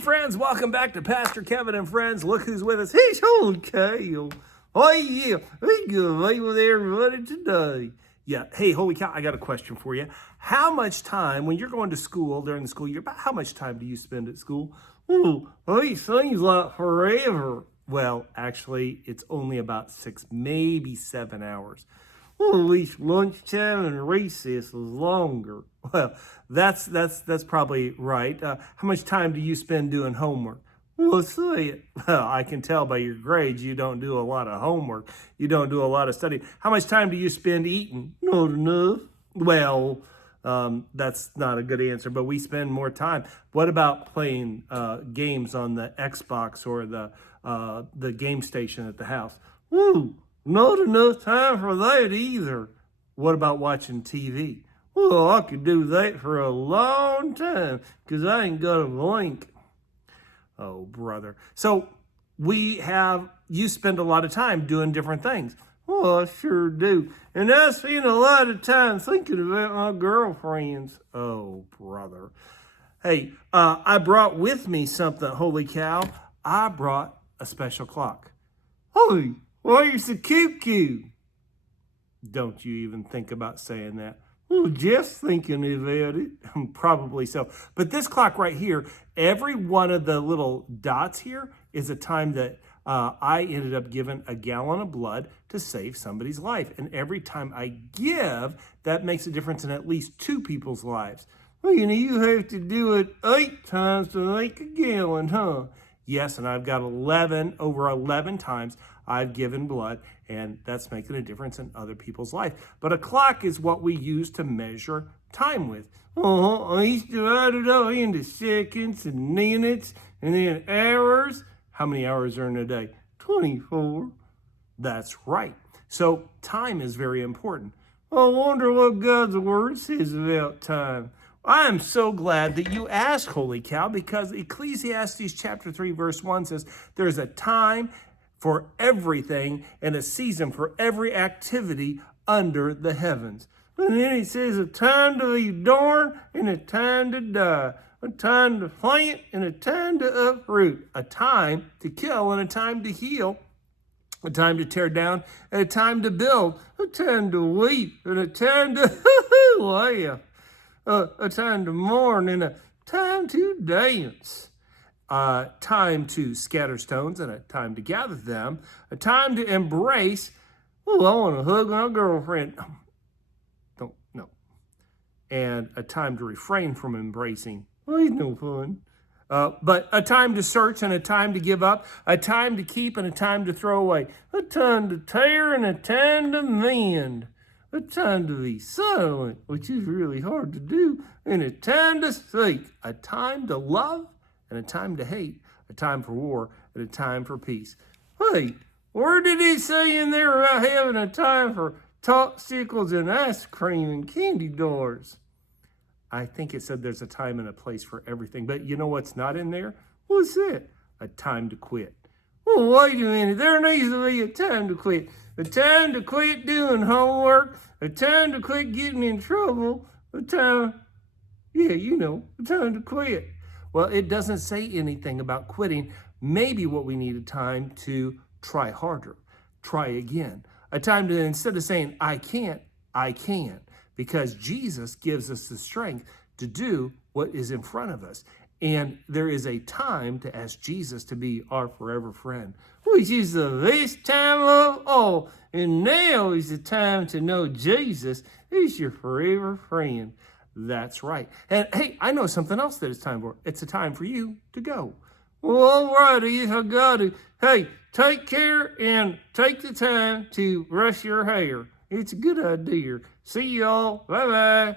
friends, welcome back to Pastor Kevin and Friends. Look who's with us. He's Holy Cow. Oh yeah, we good with everybody today. Yeah, hey, Holy Cow, I got a question for you. How much time, when you're going to school during the school year, about how much time do you spend at school? Oh, it seems like forever. Well, actually, it's only about 6, maybe 7 hours. Well, at least lunchtime and recess is longer. Well, that's probably right. How much time do you spend doing homework? Well, say it. Well, I can tell by your grades you don't do a lot of homework. You don't do a lot of studying. How much time do you spend eating? Not enough. Well, that's not a good answer, but we spend more time. What about playing games on the Xbox or the game station at the house? Woo! Not enough time for that either. What about watching TV? Well, I could do that for a long time because I ain't got a blink. Oh, brother. So you spend a lot of time doing different things. Well, I sure do. And I spend a lot of time thinking about my girlfriends. Oh, brother. Hey, I brought with me something, Holy Cow. I brought a special clock. Hey, where's the cuckoo? Don't you even think about saying that. Well, just thinking about it. Probably so. But this clock right here, every one of the little dots here is a time that I ended up giving a gallon of blood to save somebody's life. And every time I give, that makes a difference in at least 2 people's lives. Well, you have to do it 8 times to make a gallon, huh? Yes, and I've got over 11 times I've given blood, and that's making a difference in other people's life. But a clock is what we use to measure time with. I used to divide it up into seconds and minutes and then hours. How many hours are in a day? 24. That's right. So time is very important. I wonder what God's word says about time. I am so glad that you asked, Holy Cow, because Ecclesiastes chapter 3, verse 1 says, there's a time for everything and a season for every activity under the heavens. And then he says, a time to be born and a time to die, a time to plant and a time to uproot, a time to kill and a time to heal, a time to tear down and a time to build, a time to weep and a time to laugh. A time to mourn and a time to dance, a time to scatter stones and a time to gather them, a time to embrace. Oh, I want to hug my girlfriend. No. And a time to refrain from embracing. Well, it's no fun. But a time to search and a time to give up, a time to keep and a time to throw away, a time to tear and a time to mend. A time to be silent, which is really hard to do, and a time to speak, a time to love and a time to hate, a time for war and a time for peace. Hey, where did he say in there about having a time for popsicles and ice cream and candy doors? I think it said there's a time and a place for everything, but you know what's not in there? What's that? A time to quit. Well, wait a minute, there needs to be a time to quit. A time to quit doing homework, a time to quit getting in trouble, a time to quit. Well, it doesn't say anything about quitting. Maybe what we need a time to try harder, try again. A time to, instead of saying, I can't, I can. Because Jesus gives us the strength to do what is in front of us. And there is a time to ask Jesus to be our forever friend, which is the best time of all. And now is the time to know Jesus is your forever friend. That's right. And hey, I know something else that it's time for. It's a time for you to go. Well, all righty, I got it. Hey, take care and take the time to brush your hair. It's a good idea. See y'all. Bye-bye.